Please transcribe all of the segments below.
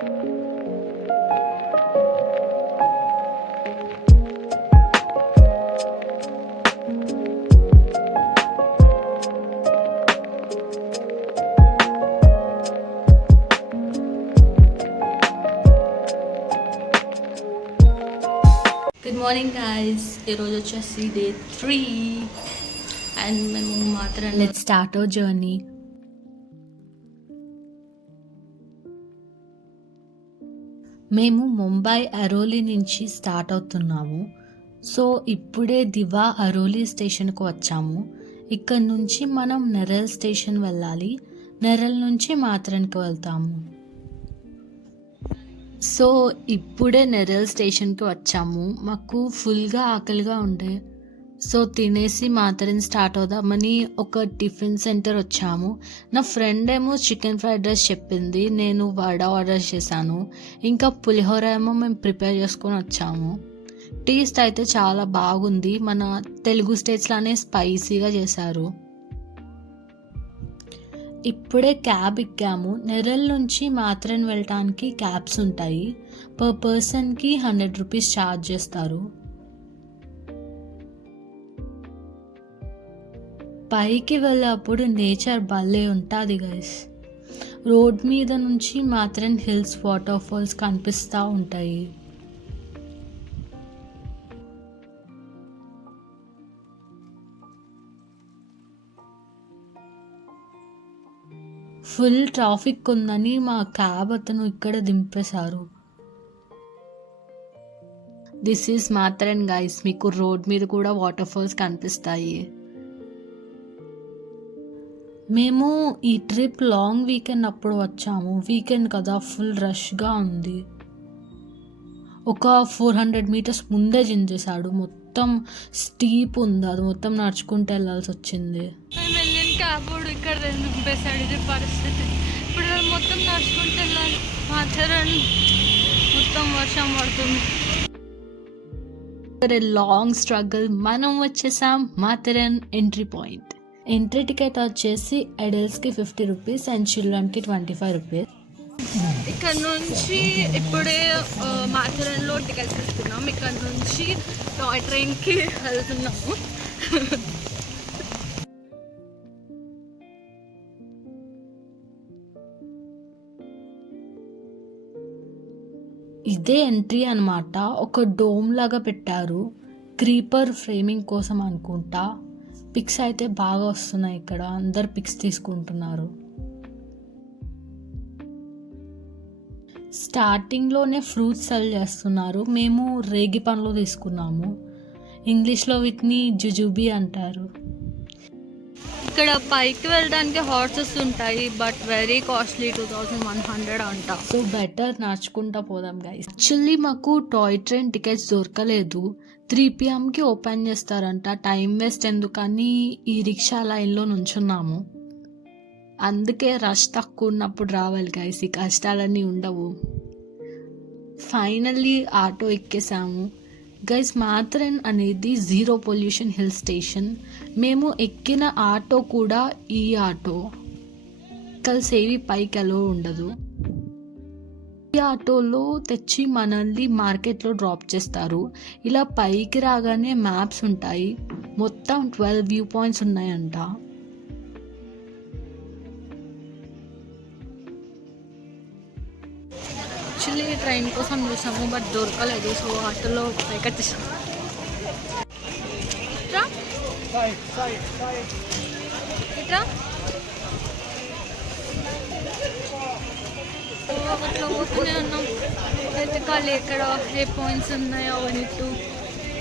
Good morning guys, ఈరోజు వచ్చేసి డే 3 అండ్ మేము మాత్రం లెట్స్ స్టార్ట్ అవర్ జర్నీ. మేము ముంబై అరోలి నుంచి స్టార్ట్ అవుతున్నాము. సో ఇప్పుడే దివా అరోలి స్టేషన్కు వచ్చాము. ఇక్కడ నుంచి మనం నెరల్ స్టేషన్ వెళ్ళాలి. నెరల్ నుంచి మాత్రన్కి వెళ్తాము. సో ఇప్పుడే నెరల్ స్టేషన్కి వచ్చాము. మాకు ఫుల్గా ఆకలిగా ఉండే, సో తినేసి మాత్రం స్టార్ట్ అవుదామని ఒక టిఫిన్ సెంటర్ వచ్చాము. నా ఫ్రెండ్ ఏమో చికెన్ ఫ్రైడ్ రైస్ చెప్పింది, నేను వడ ఆర్డర్ చేశాను. ఇంకా పులిహోర ఏమో మేము ప్రిపేర్ చేసుకొని వచ్చాము. టేస్ట్ అయితే చాలా బాగుంది, మన తెలుగు స్టేట్స్లానే స్పైసీగా చేశారు. ఇప్పుడే క్యాబ్ ఎక్కాము. నెరల్ నుంచి మాత్రన్ వెళ్ళటానికి క్యాబ్స్ ఉంటాయి. పర్ పర్సన్కి 100 రూపీస్ ఛార్జ్ చేస్తారు. పైకి వెళ్ళేప్పుడు నేచర్ భలే ఉంటుంది గైస్. రోడ్ మీద నుంచి మాత్రన్ హిల్స్, వాటర్ ఫాల్స్ కనిపిస్తూ ఉంటాయి. ఫుల్ ట్రాఫిక్ ఉందని మా క్యాబ్ అతను ఇక్కడ దింపేశారు. This is Matheran guys. మీకు రోడ్ మీద కూడా వాటర్ ఫాల్స్ కనిపిస్తాయి. మేము ఈ ట్రిప్ లాంగ్ వీకెండ్ అప్పుడు వచ్చాము. వీకెండ్ కదా, ఫుల్ రష్గా ఉంది. ఒక 400 మీటర్స్ ముందే జించేశాడు. మొత్తం స్టీప్ ఉంది, అది మొత్తం నడుచుకుంటూ వెళ్ళాల్సి వచ్చింది. క్యాబోడు ఇక్కడ నింపేశాడు. ఇది పరిస్థితి. ఇప్పుడు మొత్తం నడుచుకుంటూ వెళ్ళాలి. మాథెరాన్ మొత్తం వర్షం పడుతుంది. Long struggle. మనం వచ్చేసాం మాథెరాన్ ఎంట్రీ పాయింట్. ఎంట్రీ టికెట్ వచ్చేసి అడల్ట్స్కి 50 రూపీస్ అండ్ చిల్డ్రన్కి 25 రూపీస్. ఇక్కడ నుంచి ఇప్పుడే మాథెరాన్లో టికెట్స్ ఇస్తున్నాం. ఇక్కడ నుంచి టాయ్ ట్రైన్కి వెళ్తున్నాము. ఇదే ఎంట్రీ అన్నమాట. ఒక డోమ్ లాగా పెట్టారు, క్రీపర్ ఫ్రేమింగ్ కోసం అనుకుంటా. పిక్స్ అయితే బాగా వస్తున్నాయి. ఇక్కడ అందరు పిక్స్ తీసుకుంటున్నారు. స్టార్టింగ్లోనే ఫ్రూట్స్ సెల్ చేస్తున్నారు. మేము రేగి పండ్లు తీసుకున్నాము. ఇంగ్లీష్లో వీటిని జుజుబీ అంటారు. ఇక్కడ పైకి వెళ్ళడానికి హార్సెస్ ఉంటాయి, బట్ వెరీ కాస్ట్లీ, 2100 అంట. సో బెటర్ నడుచుకుంటా పోదాం గైస్. యాక్చువల్లీ మాకు టాయ్ ట్రైన్ టికెట్స్ దొరకలేదు. 3 PM ఓపెన్ చేస్తారంట. టైం వేస్ట్ ఎందుకని ఈ రిక్షా లైన్లో నుంచున్నాము. అందుకే రష్ తక్కువ ఉన్నప్పుడు రావాలి గైస్, ఈ కష్టాలన్నీ ఉండవు. ఫైనల్లీ ఆటో ఎక్కేసాము గైస్. మాథెరాన్ అనేది జీరో పొల్యూషన్ హిల్ స్టేషన్. మేము ఎక్కిన ఆటో కూడా ఈ ఆటో. కలిసేవి పైకి అలో ఉండదు. ఈ ఆటోలో తెచ్చి మనల్ని మార్కెట్లో డ్రాప్ చేస్తారు. ఇలా పైకి రాగానే మ్యాప్స్ ఉంటాయి. మొత్తం 12 వ్యూ పాయింట్స్ ఉన్నాయంట. యాక్చువల్లీ ట్రైన్ కోసం చూసాము, బట్ దొరకలేదు. సో ఆటోలో పైకొచ్చేసాము. అట్లా పోతూనే ఉన్నాం. వెతకాలి ఎక్కడ ఏ పాయింట్స్ ఉన్నాయో అవన్నీ టు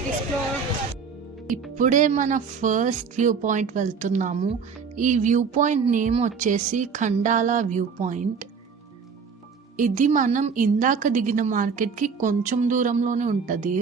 ఎక్స్ప్లోర్. ఇప్పుడే మన ఫస్ట్ వ్యూ పాయింట్ వెళ్తున్నాము. ఈ వ్యూ పాయింట్ నేమ్ వచ్చేసి ఖండాలా వ్యూ పాయింట్. ఇది మనం ఇందాక దిగిన మార్కెట్కి కొంచెం దూరంలోనే ఉంటుంది.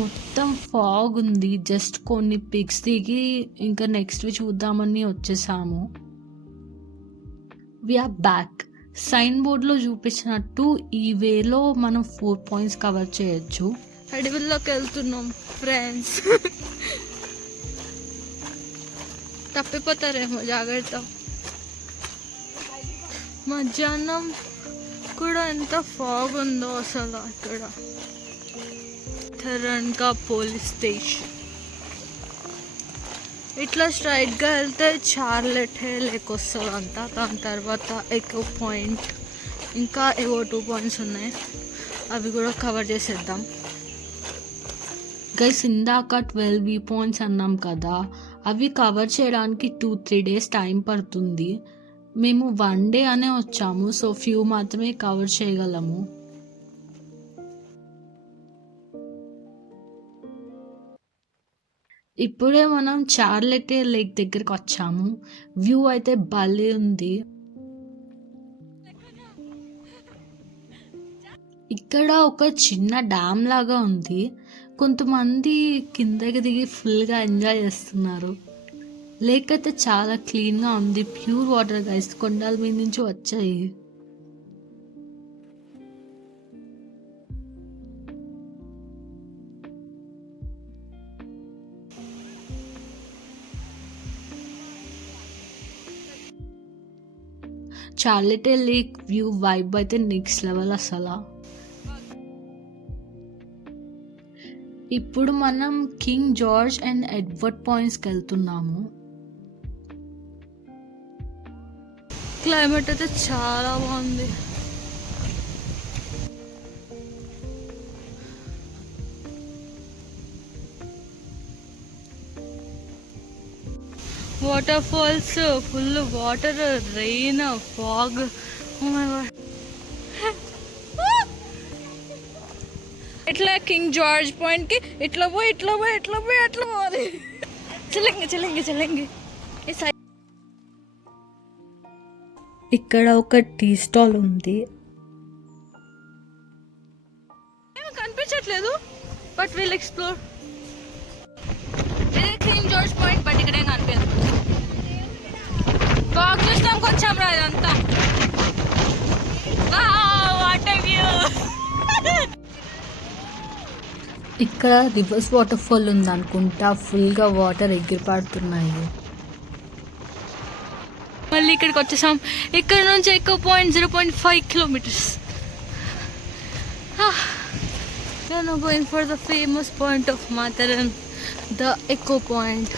మొత్తం ఫాగ్ ఉంది. జస్ట్ కొన్ని పిక్స్ దిగి ఇంకా నెక్స్ట్ చూద్దామని వచ్చేసాము. We are back. సైన్ బోర్డ్లో చూపించినట్టు ఈ వేలో మనం 4 పాయింట్స్ కవర్ చేయొచ్చు. అడవిలోకి వెళ్తున్నాం ఫ్రెండ్స్. తప్పిపోతారేమో, జాగ్రత్త. మధ్యాహ్నం కూడా ఎంత ఫాగ్ ఉందో అసలు ఇక్కడ. థరంగా పోలీస్ స్టేషన్. ఇట్లా స్ట్రైట్గా వెళ్తే చార్లెట్ లేక్ వస్తుంది అంట. దాని తర్వాత ఎకో పాయింట్, ఇంకా ఏవో 2 పాయింట్స్ ఉన్నాయి, అవి కూడా కవర్ చేసేద్దాం. గైస్, ఇందాక 12 వ్యూ పాయింట్స్ అన్నాం కదా, అవి కవర్ చేయడానికి 2-3 డేస్ టైం పడుతుంది. మేము 1 డే అనే వచ్చాము, సో ఫ్యూ మాత్రమే కవర్ చేయగలము. ఇప్పుడే మనం చార్లెట్ లేక్ దగ్గరికి వచ్చాము. వ్యూ అయితే భలే ఉంది. ఇక్కడ ఒక చిన్న డ్యామ్ లాగా ఉంది. కొంతమంది కిందకి దిగి ఫుల్గా ఎంజాయ్ చేస్తున్నారు. లేక్ అయితే చాలా క్లీన్గా ఉంది. ప్యూర్ వాటర్ గైస్, కొండల మీద నుంచి వచ్చాయి. చార్లెట్ లేక్ వ్యూ వైబ్ అయితే నెక్స్ట్ లెవెల్ అసలు. ఇప్పుడు మనం కింగ్ జార్జ్ అండ్ ఎడ్వర్డ్ పాయింట్స్కి వెళ్తున్నాము. క్లైమేట్ అయితే చాలా బాగుంది. Water falls, full water, rain, fog. Oh my God. ఇట్లా కింగ్ జార్జ్ పాయింట్కి ఇట్లా పోయి ఇట్లా పోయి ఇట్లా పోయి అట్లా పోవాలి. చల్లంగి చల్లంగి చల్లంగి. ఇక్కడ ఒక టీ స్టాల్ ఉంది. ఏమీ కనిపించట్లేదు, బట్ విల్ ఎక్స్ప్లోర్. ఇది కింగ్ జార్జ్ పాయింట్, బట్ ఇక్కడ ఏం కనిపించదు. ఫాగ్ చూస్తాం కొంచెం రా ఇదంతా. What a view. ఇక్కడ రివర్స్ వాటర్ ఫాల్ ఉంది అనుకుంటా. ఫుల్గా వాటర్ ఎగిరిపడుతున్నాయి. మళ్ళీ ఇక్కడికి వచ్చేసాం. ఇక్కడ నుంచి echo point 0.5 kilometers. We are now going for the famous point of Matharan, the echo point.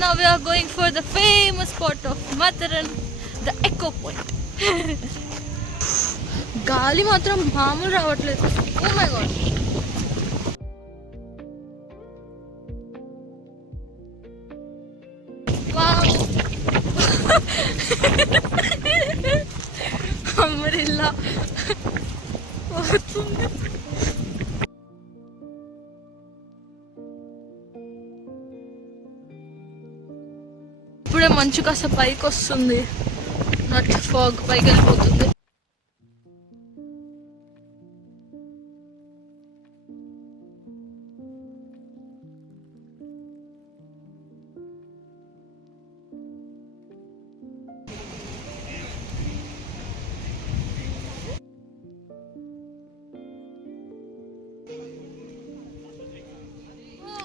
Now we are going for the famous spot of Matharan, the echo point. గాలి మాత్రం మామూలు రావట్లేదు. ఓ మై గాడ్. అమ్మరిల్లా పోతుంది. ఇప్పుడే మంచు కాస్త పైకి వస్తుంది. నట్ ఫాగ్ పైకి వెళ్ళిపోతుంది.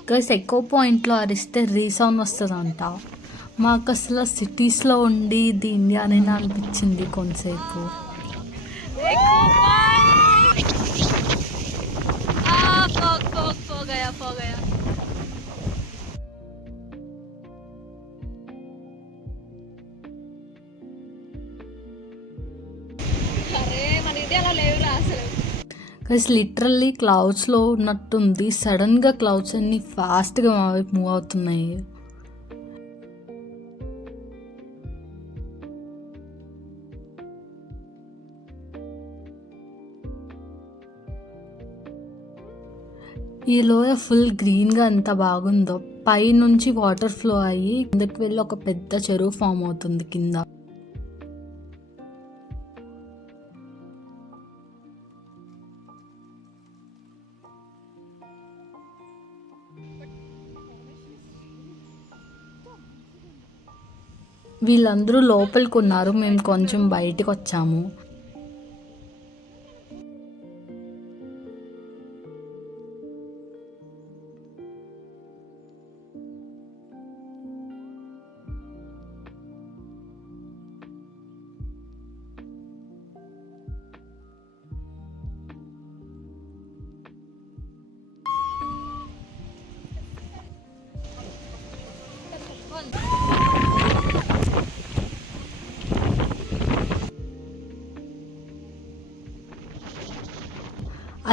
గైస్, ఎకో పాయింట్లో అరిస్తే రీసౌండ్ వస్తుందంట. మాకు అసలు సిటీస్లో ఉండి ఇది ఇండియానే అనిపించింది కొంతసేపు. గైస్, లిటరల్లీ క్లౌడ్స్లో ఉన్నట్టుంది. సడన్గా క్లౌడ్స్ అన్నీ ఫాస్ట్గా మా వైపు మూవ్ అవుతున్నాయి. ఈ లోయ ఫుల్ గ్రీన్గా ఎంత బాగుందో. పై నుంచి వాటర్ ఫ్లో అయ్యి కిందకి వెళ్ళి ఒక పెద్ద చెరువు ఫామ్ అవుతుంది కింద. వీళ్ళందరూ లోపలికి ఉన్నారు, మేము కొంచెం బయటికి వచ్చాము.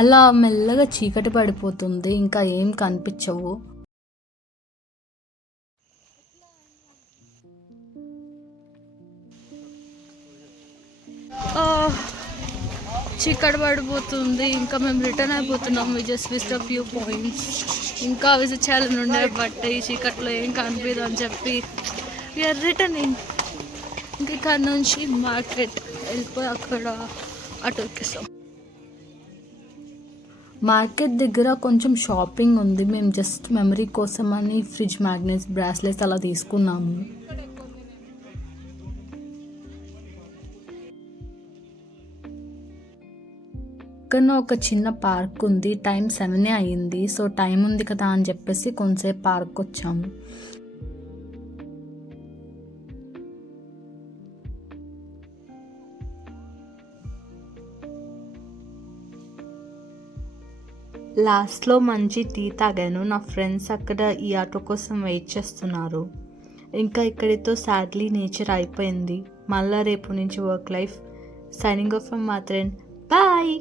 అలా మెల్లగా చీకటి పడిపోతుంది, ఇంకా ఏం కనిపించవు. చీకటి పడిపోతుంది, ఇంకా మేము రిటర్న్ అయిపోతున్నాం. We just visit a few points, ఇంకా విజిట్ చేయాలని ఉండే, బట్ ఈ చీకట్లో ఏం కనిపించదు అని చెప్పి వీఆర్ రిటర్నింగ్. ఇంకా ఇక్కడ నుంచి మార్కెట్ వెళ్ళిపోయి అక్కడ అటు ఎక్కిస్తాం. మార్కెట్ దగ్గర కొంచెం షాపింగ్ ఉంది, మేము జస్ట్ మెమరీ కోసం అని ఫ్రిడ్జ్ మ్యాగ్నెట్స్, బ్రాస్లెట్స్ అలా తీసుకున్నాము. పక్కన ఒక చిన్న పార్క్ ఉంది, టైం 7 అయ్యింది. సో టైం ఉంది కదా అని చెప్పేసి కొంతసేపు పార్క్ వచ్చాము. లాస్ట్లో మంచి టీ తాగాను. నా ఫ్రెండ్స్ అక్కడ ఈ ఆటో కోసం వెయిట్ చేస్తున్నారు. ఇంకా ఇక్కడితో సాడ్లీ నేచర్ అయిపోయింది. మళ్ళీ రేపు నుంచి work life. Signing off from Matheran. బాయ్.